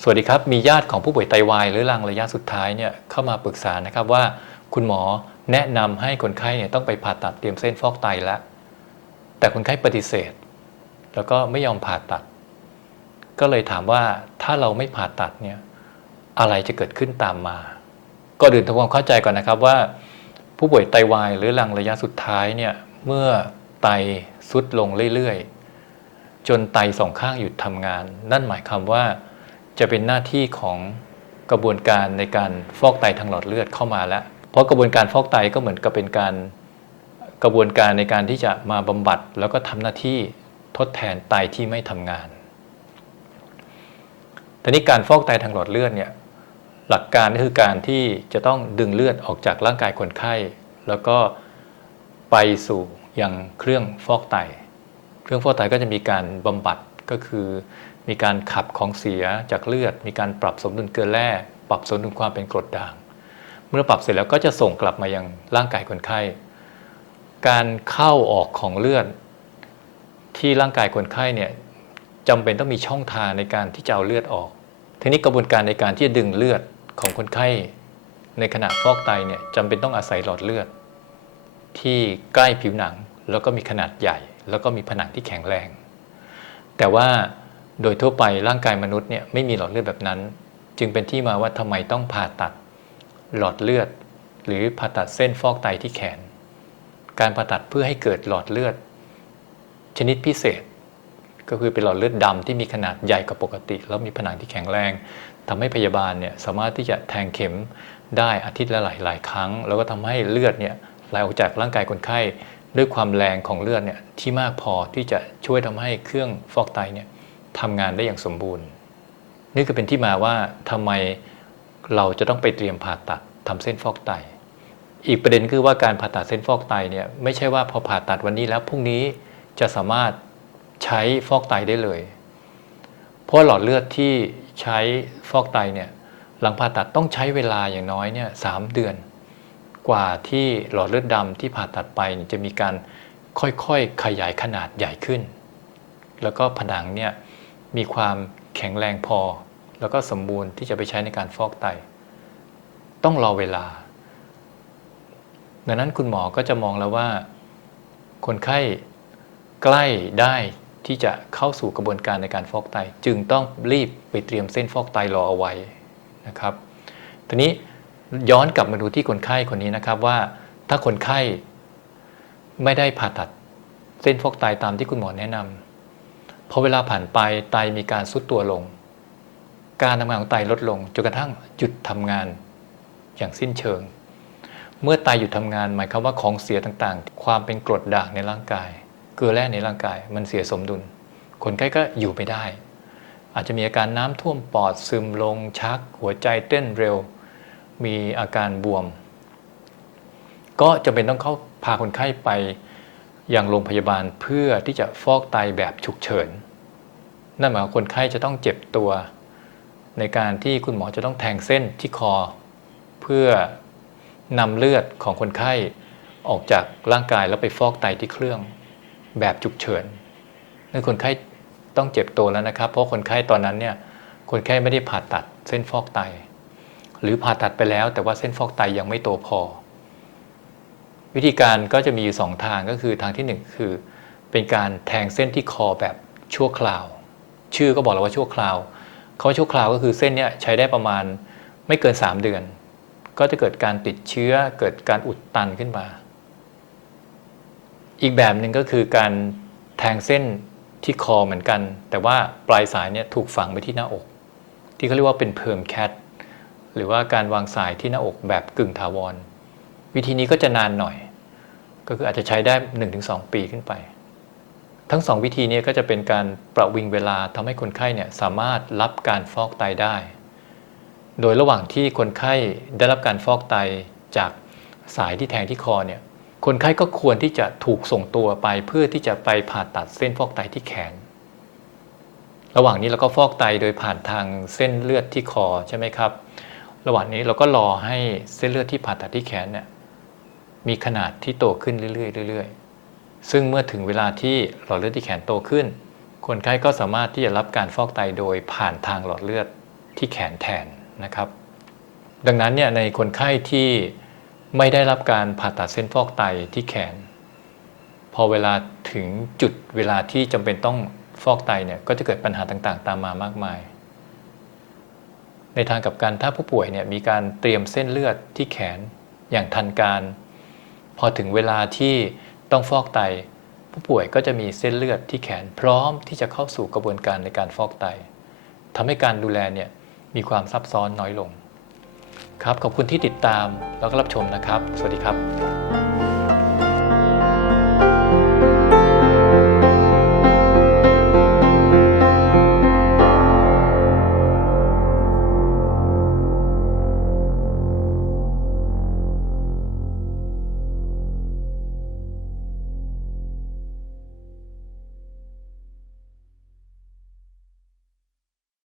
สวัสดีครับ มีญาติของผู้ป่วยไตวายหรือรังระยะสุดท้ายเนี่ยเข้ามาปรึกษานะครับว่าคุณหมอแนะนำให้คนไข้เนี่ยต้องไปผ่าตัดเตรียมเส้นฟอกไตแล้ว แต่คนไข้ปฏิเสธ แล้วก็ไม่ยอมผ่าตัด ก็เลยถามว่าถ้าเราไม่ผ่าตัดเนี่ยอะไรจะเกิดขึ้นตามมา ก็ดื่นทำความเข้าใจก่อนนะครับว่า ผู้ป่วยไตวายหรือรังระยะสุดท้ายเนี่ยเมื่อไตสุดลงเรื่อยๆ จนไตสองข้างหยุดทำงาน นั่นหมายความว่า จะเป็นหน้าที่ของกระบวนการในการฟอกไตทางหลอดเลือดเข้ามาแล้ว เพราะกระบวนการฟอกไตก็เหมือนกับเป็นการกระบวนการในการที่จะมาบำบัด แล้วก็ทำหน้าที่ทดแทนไตที่ไม่ทำงานทีนี้การฟอกไตทางหลอดเลือดเนี่ยหลักการก็คือการที่จะต้องดึงเลือดออกจากร่างกายคนไข้ แล้วก็ไปสู่ยังเครื่องฟอกไต เครื่องฟอกไตก็จะมีการบำบัด ก็คือมีการขับของเสียจากเลือด มีการปรับสมดุลเกลือแร่ ปรับสมดุลความเป็นกรดด่าง เมื่อปรับเสร็จแล้วก็จะส่งกลับมายังร่างกายคนไข้ การเข้าออกของเลือด ที่ร่างกายคนไข้เนี่ยจำเป็นต้องมีช่องทางในการที่จะเอาเลือดออก ทีนี้กระบวนการในการที่จะดึงเลือดของคนไข้ ในขณะฟอกไตเนี่ยจำเป็นต้องอาศัยหลอดเลือด ที่ใกล้ผิวหนัง แล้วก็มีขนาดใหญ่ แล้วก็มีผนังที่แข็งแรง แต่ว่าโดยทั่วไปร่างกายมนุษย์เนี่ยไม่มีหลอดเลือดแบบนั้น จึงเป็นที่มาว่าทำไมต้องผ่าตัดหลอดเลือด หรือผ่าตัดเส้นฟอกไตที่แขน การผ่าตัดเพื่อให้เกิดหลอดเลือด ชนิดพิเศษ ก็คือเป็นหลอดเลือดดำที่มีขนาดใหญ่กว่าปกติ แล้วมีผนังที่แข็งแรงทำให้พยาบาลเนี่ยสามารถที่จะแทงเข็มได้อาทิตย์ละหลายหลายครั้ง แล้วก็ทำให้เลือดเนี่ยไหลออกจากร่างกายคนไข้ ด้วยความแรงของเลือดเนี่ยที่มากพอที่จะช่วยทำให้เครื่องฟอกไตเนี่ยทำงานได้อย่างสมบูรณ์ นี่ก็เป็นที่มาว่าทำไมเราจะต้องไปเตรียมผ่าตัดทำเส้นฟอกไต อีกประเด็นคือว่าการผ่าตัดเส้นฟอกไตเนี่ยไม่ใช่ว่าพอผ่าตัดวันนี้แล้วพรุ่งนี้จะสามารถใช้ฟอกไตได้เลย เพราะหลอดเลือดที่ใช้ฟอกไตเนี่ยหลังผ่าตัดต้องใช้เวลาอย่างน้อยเนี่ยสามเดือน กว่าที่หลอดเลือดดำที่ผ่าตัดไปจะมีการค่อยๆ ขยายขนาดใหญ่ขึ้น แล้วก็ผนังเนี่ยมีความแข็งแรงพอ แล้วก็สมบูรณ์ที่จะไปใช้ในการฟอกไต ต้องรอเวลา ดังนั้นคุณหมอก็จะมองแล้วว่า คนไข้ใกล้ได้ที่จะเข้าสู่กระบวนการในการฟอกไต จึงต้องรีบไปเตรียมเส้นฟอกไตรอเอาไว้นะครับ ทีนี้ ย้อนกลับมาดูที่คนไข้คนนี้นะครับว่า ถ้าคนไข้ไม่ได้ผ่าตัด เส้นฟอกไตตามที่คุณหมอแนะนำพอเวลาผ่านไปไตมีการซุดตัวลง การทำงานของไตลดลงจนกระทั่งหยุดทำงานอย่างสิ้นเชิง เมื่อไตหยุดทำงานหมายความว่าของเสียต่างๆ ความเป็นกรดด่างในร่างกาย เกลือแร่ในร่างกาย มันเสียสมดุล คนไข้ก็อยู่ไม่ได้ อาจจะมีอาการน้ำท่วมปอดซึมลงชัก หัวใจเต้นเร็ว มีอาการบวม ก็จะเป็นต้องเข้าพาคนไข้ไปยังโรงพยาบาลเพื่อที่จะฟอกไตแบบฉุกเฉิน นั่นหมายความคนไข้จะต้องเจ็บตัว ในการที่คุณหมอจะต้องแทงเส้นที่คอ เพื่อนำเลือดของคนไข้ออกจากร่างกายแล้วไปฟอกไตที่เครื่องแบบฉุกเฉินนั่นคนไข้ต้องเจ็บตัวแล้วนะครับ เพราะคนไข้ตอนนั้นเนี่ยคนไข้ไม่ได้ผ่าตัดเส้นฟอกไต หรือผ่าตัดไปแล้ว แต่ว่าเส้นฟอกไตยังไม่โตพอ วิธีการก็จะมีอยู่สองทางก็คือทางที่หนึ่งคือ เป็นการแทงเส้นที่คอแบบชั่วคราว ชื่อก็บอกแล้วว่าชั่วคราวเขาชั่วคราวก็คือเส้นเนี้ยใช้ได้ประมาณไม่เกิน 3 เดือน ก็จะเกิดการติดเชื้อเกิดการอุดตันขึ้นมา อีกแบบหนึ่งก็คือการแทงเส้นที่คอเหมือนกัน แต่ว่าปลายสายเนี่ยถูกฝังไปที่หน้าอก ที่เขาเรียกว่าเป็นเพิร์มแคท หรือว่าการวางสายที่หน้าอกแบบกึ่งถาวร วิธีนี้ก็จะนานหน่อย ก็คืออาจจะใช้ได้ 1-2 ปีขึ้นไป ทั้งสองวิธีนี้ก็จะเป็นการประวิงเวลาทำให้คนไข้เนี่ยสามารถรับการฟอกไตได้ โดยระหว่างที่คนไข้ได้รับการฟอกไตจากสายที่แทงที่คอเนี่ยคนไข้ก็ควรที่จะถูกส่งตัวไปเพื่อที่จะไปผ่าตัดเส้นฟอกไตที่แขน ระหว่างนี้เราก็ฟอกไตโดยผ่านทางเส้นเลือดที่คอใช่ไหมครับ ระหว่างนี้เราก็รอให้เส้นเลือดที่ผ่าตัดที่แขนเนี่ยมีขนาดที่โตขึ้นเรื่อยๆเรื่อยๆ ซึ่งเมื่อถึงเวลาที่หลอดเลือดที่แขนโตขึ้น คนไข้ก็สามารถที่จะรับการฟอกไตโดยผ่านทางหลอดเลือดที่แขนแทนนะครับ ดังนั้นเนี่ยในคนไข้ที่ไม่ได้รับการผ่าตัดเส้นฟอกไตที่แขน พอเวลาถึงจุดเวลาที่จำเป็นต้องฟอกไตเนี่ยก็จะเกิดปัญหาต่างๆ ตามมามากมาย ในทางกับกันถ้าผู้ป่วยเนี่ยมีการเตรียมเส้นเลือดที่แขนอย่างทันการ พอถึงเวลาที่ต้องฟอกไต ผู้ป่วยก็จะมีเส้นเลือดที่แขนพร้อมที่จะเข้าสู่กระบวนการในการฟอกไตทำให้การดูแลเนี่ยมีความซับซ้อนน้อยลง ครับขอบคุณที่ติดตามแล้วก็รับชมนะครับ สวัสดีครับ